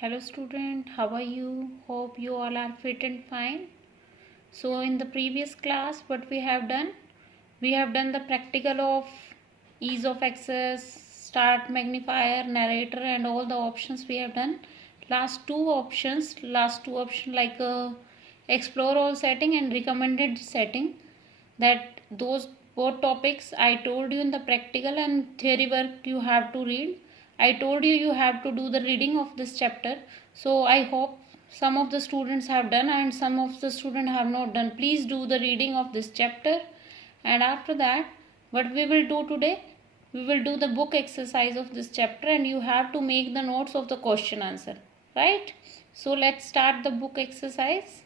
Hello student, how are you? Hope you all are fit and fine. So in the previous class what we have done? We have done the practical of ease of access, start magnifier, narrator and all the options we have done. Last two options like explore all setting and recommended setting, that those both topics I told you in the practical and theory work you have to read. I told you you have to do the reading of this chapter. So I hope some of the students have done and some of the students have not done. Please do the reading of this chapter. And after that, what we will do today? We will do the book exercise of this chapter and you have to make the notes of the question answer. Right? So let's start the book exercise.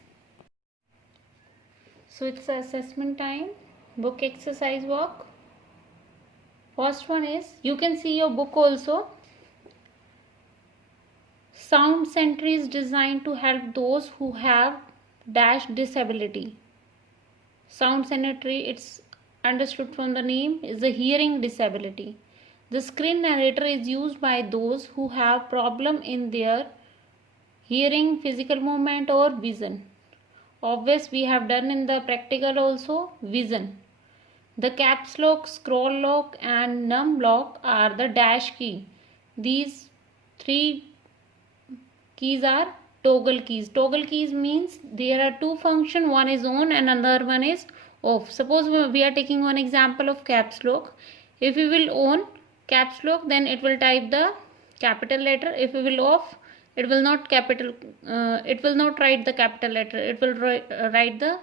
So it's assessment time. Book exercise work. First one is, you can see your book also. Sound Center is designed to help those who have dash disability. Sound Center, it's understood from the name, is a hearing disability. The screen narrator is used by those who have problem in their hearing, physical movement or vision. Obvious, we have done in the practical also vision. The caps lock, scroll lock and num lock are the dash key. These three keys are toggle keys. Toggle keys means there are two functions, one is on and another one is off. Suppose we are taking one example of caps lock. If we will on caps lock, then it will type the capital letter. If we will off, it will not write the capital letter. It will write the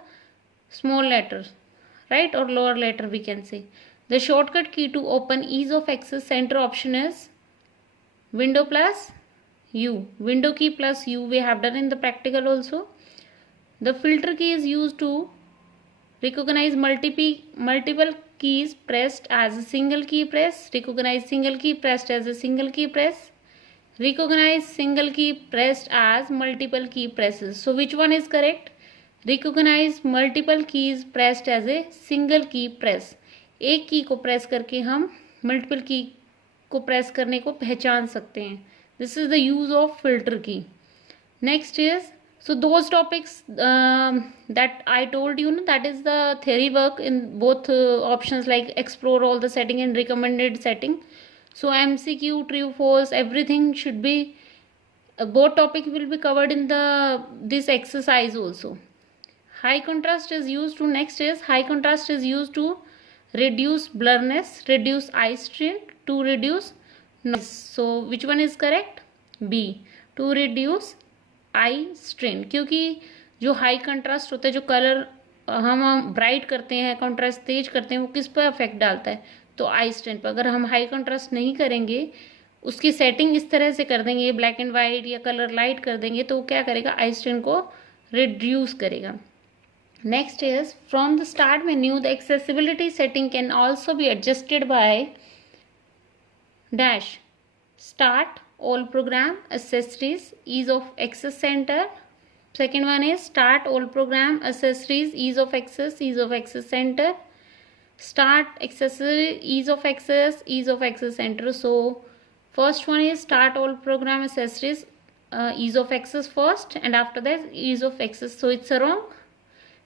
small letters, right, or lower letter we can say. The shortcut key to open ease of access center option is window plus U. Window key plus U we have done in the practical also. The filter key is used to recognize multiple keys pressed as a single key press. Recognize single key pressed as a single key press. Recognize single key pressed as multiple key presses. So which one is correct? Recognize multiple keys pressed as a single key press. एक की को press करके हम multiple की को press करने को पहचान सकते हैं. This is the use of filter key. Next is, so those topics that I told you, that is the theory work in both options like explore all the setting and recommended setting. So MCQ, true, false, everything should be, both topic will be covered in this exercise also. High contrast is used to, next is high contrast is used to reduce blurriness, reduce eye strain, to reduce noise. So which one is correct? B, to reduce eye strain. क्योंकि जो high contrast होता है, जो colour हम bright करते हैं, contrast तेज करते हैं, वो किस पर अफेक्ट डालता है? तो आई स्ट्रेन पर. अगर हम हाई कंट्रास्ट नहीं करेंगे, उसकी सेटिंग इस तरह से कर देंगे, ब्लैक एंड वाइट या कलर लाइट कर देंगे, तो वो क्या करेगा? आई स्ट्रेन को रिड्यूस करेगा. Next is, from the start menu, the accessibility setting can also be adjusted by dash start, all program, accessories, ease of access center. Second one is start all program, accessories, ease of access center. Start accessory, ease of access center. So first one is start all program accessories, ease of access first, and after that ease of access. So it's wrong.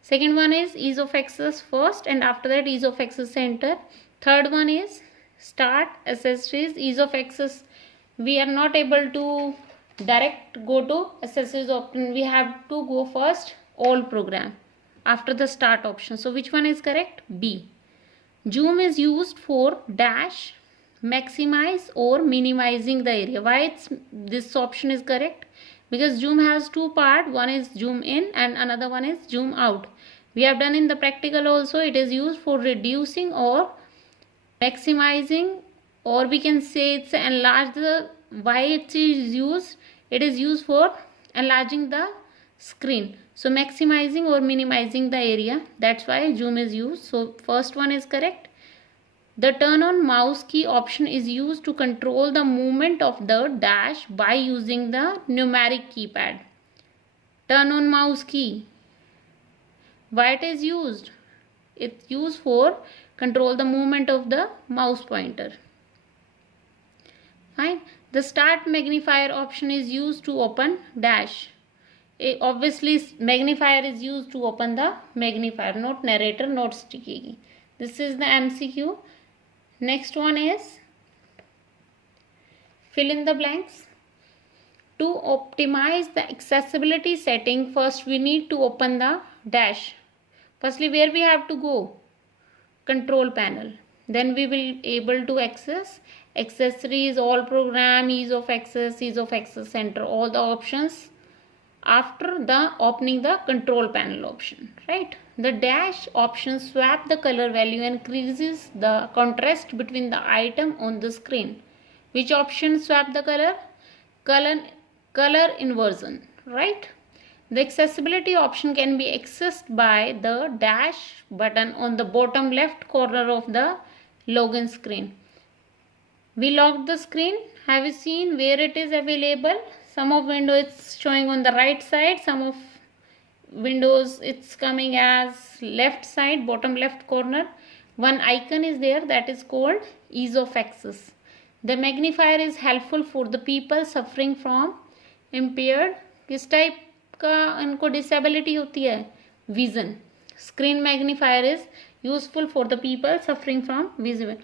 Second one is ease of access first and after that ease of access center. Third one is start accessories, ease of access. We are not able to direct go to accessories option. We have to go first all program after the start option. So which one is correct? B. Zoom is used for dash maximize or minimizing the area. Why this option is correct? Because zoom has two parts. One is zoom in and another one is zoom out. We have done in the practical also. It is used for reducing or maximizing, or we can say it's enlarge the. Why it is used? It is used for enlarging the screen. So maximizing or minimizing the area. That's why zoom is used. So first one is correct. The turn on mouse key option is used to control the movement of the dash by using the numeric keypad. Turn on mouse key. Why it is used? It's used for control the movement of the mouse pointer. Fine. The start magnifier option is used to open dash. Obviously magnifier is used to open the magnifier, not narrator, not sticky key. This is the MCQ. Next one is fill in the blanks. To optimize the accessibility setting, first we need to open the dash. Firstly, where we have to go? Control panel. Then we will able to access accessories, all program, ease of access center, all the options after the opening the control panel option, right? The dash option swap the color value and increases the contrast between the item on the screen. Which option swap the color? Color inversion, right? The accessibility option can be accessed by the dash button on the bottom left corner of the login screen. We locked the screen. Have you seen where it is available? Some of windows it's showing on the right side, some of windows it's coming as left side, bottom left corner. One icon is there that is called ease of access. The magnifier is helpful for the people suffering from impaired, किस type का इनको disability होती है? Vision. Screen magnifier is useful for the people suffering from visual,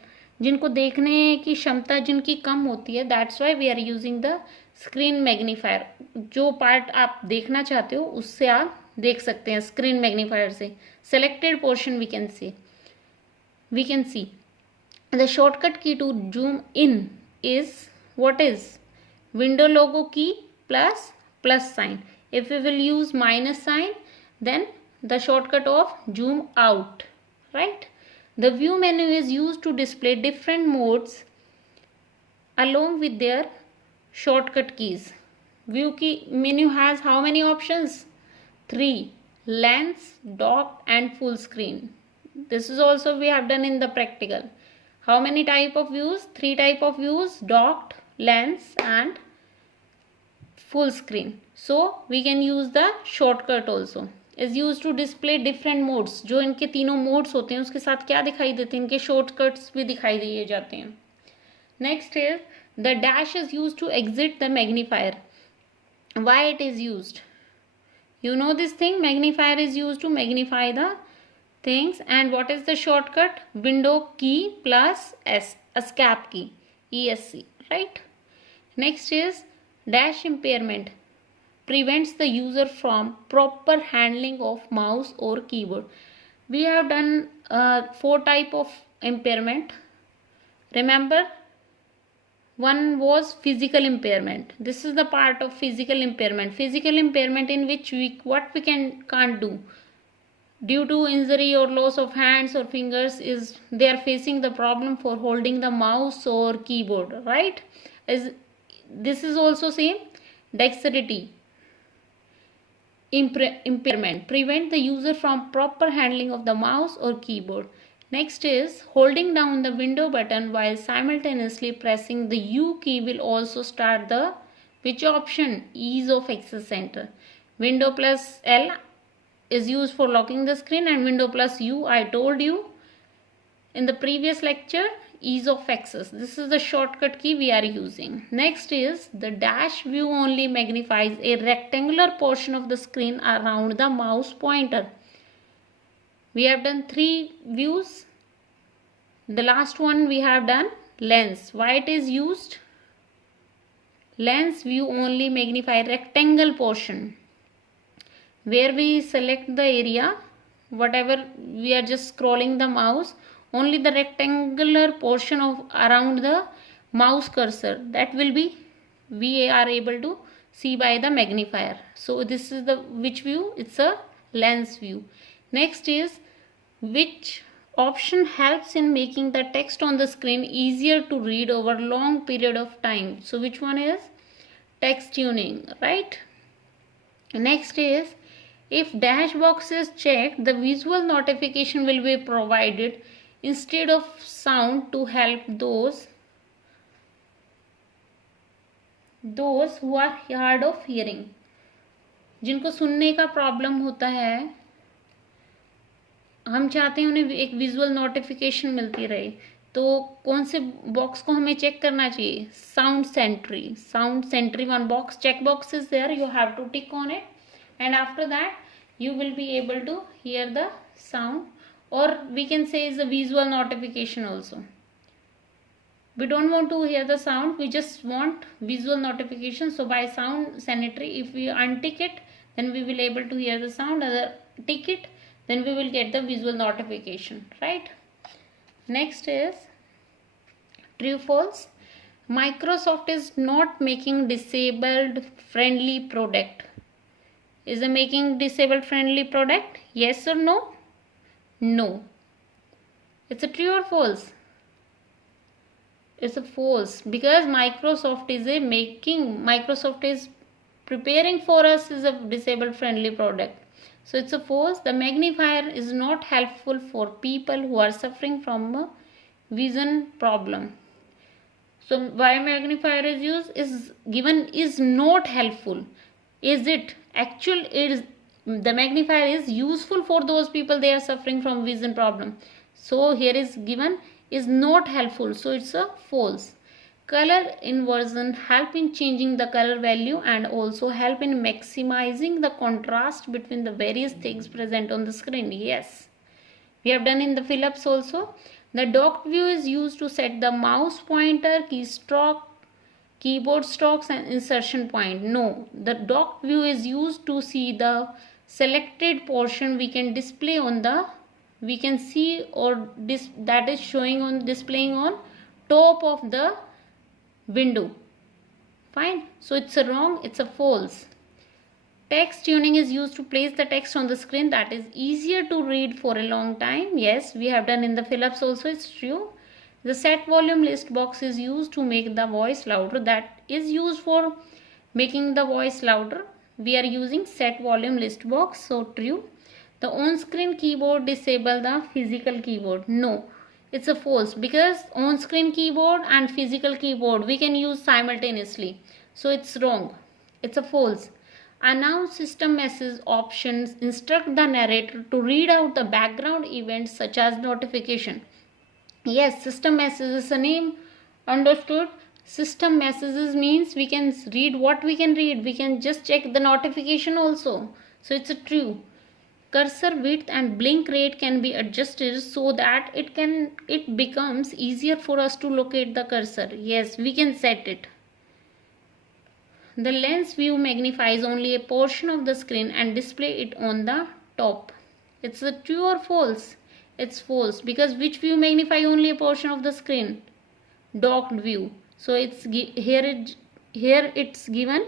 जिनको देखने की क्षमता जिनकी कम होती है. That's why we are using the screen magnifier. जो पार्ट आप देखना चाहते हो उससे आप देख सकते हैं स्क्रीन मैग्नीफायर से. Selected portion we can see. The shortcut key to zoom in is what is? Window logo key plus sign. If we will use minus sign, then the shortcut of zoom out, right? The view menu is used to display different modes along with their shortcut keys. View key menu has how many options? 3: lens, dock and full screen. This is also we have done in the practical. How many type of views? 3 type of views: docked, lens and full screen. So we can use the shortcut also. Is used to display different modes. जो इनके तीनों modes होते हैं उसके साथ क्या दिखाई देते हैं? इनके shortcuts भी दिखाई दिए जाते हैं. Next is the dash is used to exit the magnifier. Why it is used? You know this thing, magnifier is used to magnify the things. And what is the shortcut? Window key plus escape key, ESC, right? Next is dash impairment. Prevents the user from proper handling of mouse or keyboard. We have done 4 type of impairment. Remember, one was physical impairment. This is the part of physical impairment. Physical impairment in which we can't do due to injury or loss of hands or fingers is they are facing the problem for holding the mouse or keyboard, right? This is also same. Dexterity impairment. Prevent the user from proper handling of the mouse or keyboard. Next is holding down the window button while simultaneously pressing the U key will also start the which option? Ease of access center. Window plus L is used for locking the screen and window plus U I told you in the previous lecture, ease of access. This is the shortcut key we are using. Next is the dash view only magnifies a rectangular portion of the screen around the mouse pointer. We have done 3 views. The last one we have done lens. Why it is used? Lens view only magnify rectangle portion. Where we select the area, whatever we are just scrolling the mouse, only the rectangular portion of around the mouse cursor, that will be we are able to see by the magnifier. So this is the which view? It's a lens view. Next is which option helps in making the text on the screen easier to read over long period of time. So which one is? Text tuning, right? Next is if dash box is checked, the visual notification will be provided instead of sound to help those who are hard of hearing. जिनको सुनने का problem होता है, हम चाहते हैं उन्हें एक विजुअल नोटिफिकेशन मिलती रहे. तो कौन से बॉक्स को हमें चेक करना चाहिए? Sound sentry one box, check box is there, you have to tick on it, and after that you will be able to hear the sound, or we can say is a visual notification also. We don't want to hear the sound, we just want visual notification. So by sound sanitary, if we untick it, then we will able to hear the sound, other tick it, then we will get the visual notification, right? Next is true false. Microsoft is not making disabled friendly product. Is it making disabled friendly product? Yes or no? No. It's a true or false? It's a false, because Microsoft is preparing for us is a disabled friendly product. So it's a false. The magnifier is not helpful for people who are suffering from a vision problem. So why magnifier is used is given is not helpful. Is it actual? It is, the magnifier is useful for those people they are suffering from vision problem. So here is given is not helpful, so it's a false. Color inversion help in changing the color value and also help in maximizing the contrast between the various things present on the screen. Yes, we have done in the Philips also. The docked view is used to set the mouse pointer, keystroke, keyboard strokes and insertion point. No, the docked view is used to see the selected portion we can display on the, we can see, or this that is showing on displaying on top of the window. Fine. So it's a wrong, it's a false. Text tuning is used to place the text on the screen that is easier to read for a long time. Yes, we have done in the Philips also, it's true. The set volume list box is used to make the voice louder. That is used for making the voice louder. We are using set volume list box, so true. The on-screen keyboard disable the physical keyboard. No, it's a false, because on-screen keyboard and physical keyboard we can use simultaneously. So it's wrong. It's a false. Announce system message options instruct the narrator to read out the background events such as notification. Yes, system messages is a name. Understood? System messages means we can read what we can read. We can just check the notification also. So it's a true. Cursor width and blink rate can be adjusted so that it becomes easier for us to locate the cursor. Yes, we can set it. The lens view magnifies only a portion of the screen and display it on the top. It's a true or false? It's false, because which view magnify only a portion of the screen? Docked view. So it's here it's given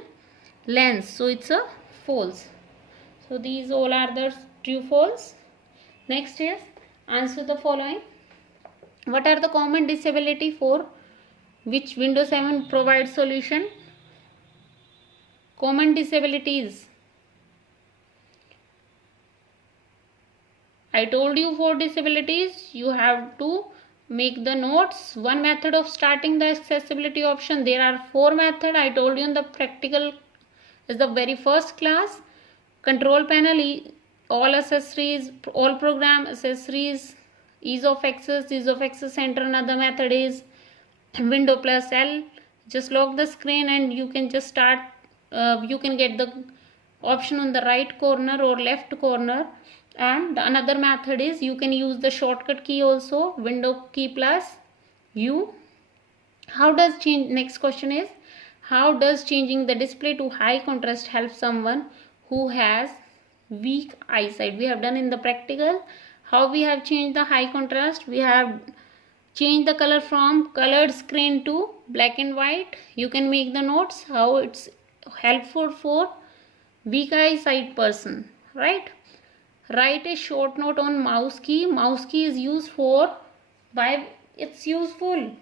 lens, so it's a false. So these all are the true false. Next is answer the following. What are the common disability for which Windows 7 provides solution? Common disabilities. I told you for disabilities you have to make the notes. One method of starting the accessibility option. There are 4 methods. I told you in the practical is the very first class. Control panel, all accessories, all program accessories, ease of access center. Another method is window plus L. Just lock the screen and you can just start. You can get the option on the right corner or left corner. And another method is you can use the shortcut key also, window key plus U. How does change? Next question is, how does changing the display to high contrast help someone who has weak eyesight? We have done in the practical how we have changed the high contrast. We have changed the color from colored screen to black and white. You can make the notes how it's helpful for weak eyesight person, right? Write a short note on mouse key. Mouse key is used for, why it's useful?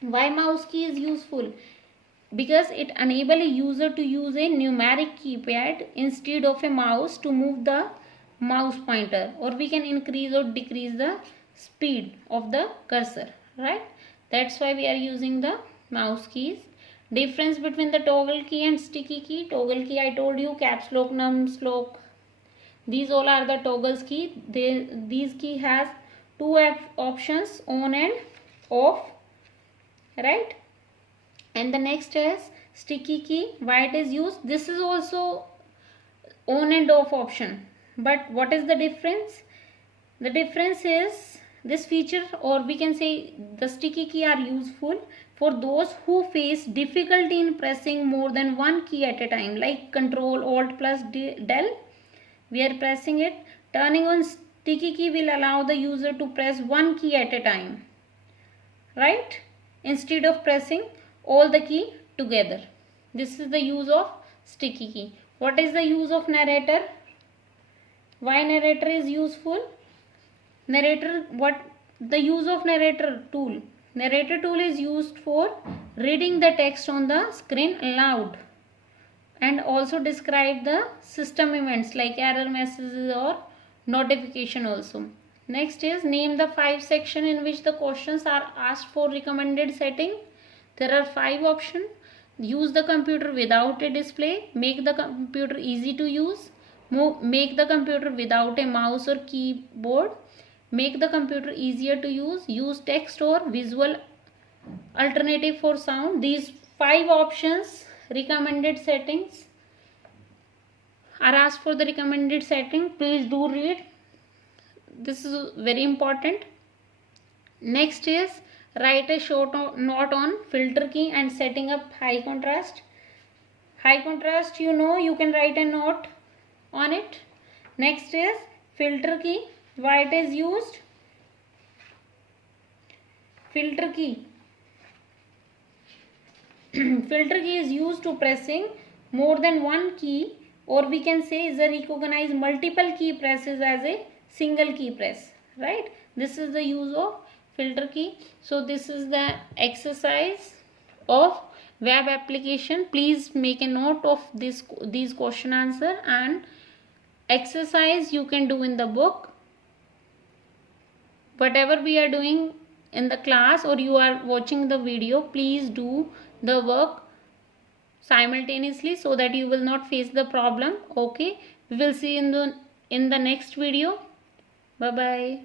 Why mouse key is useful? Because it enables a user to use a numeric keypad instead of a mouse to move the mouse pointer, or we can increase or decrease the speed of the cursor, right? That's why we are using the mouse keys. Difference between the toggle key and sticky key. Toggle key I told you, caps lock, nums lock. These all are the toggles key. These key has two options, on and off, right? And the next is sticky key, why it is used. This is also on and off option, but what is the difference? The difference is this feature, or we can say the sticky key, are useful for those who face difficulty in pressing more than one key at a time, like Control Alt plus Del. We are pressing it. Turning on sticky key will allow the user to press one key at a time, right? Instead of pressing all the key together. This is the use of sticky key. What is the use of narrator? Why narrator is useful? Narrator, what the use of narrator tool? Narrator tool is used for reading the text on the screen aloud and also describe the system events like error messages or notification also. Next is name the 5 sections in which the questions are asked for recommended setting. There are 5 options. Use the computer without a display, make the computer easy to use, make the computer without a mouse or keyboard, make the computer easier to use text or visual alternative for sound. These 5 options, recommended settings, are asked for the recommended setting. Please do read. This is very important. Next is write a short note on filter key and setting up high contrast. High contrast, you can write a note on it. Next is filter key, why it is used. Filter key filter key is used to pressing more than one key, or we can say is a recognize multiple key presses as a single key press, right? This is the use of filter key. So this is the exercise of web application. Please make a note of these question answer and exercise you can do in the book. Whatever we are doing in the class or you are watching the video, please do the work simultaneously so that you will not face the problem. Okay, we will see in the next video. Bye bye.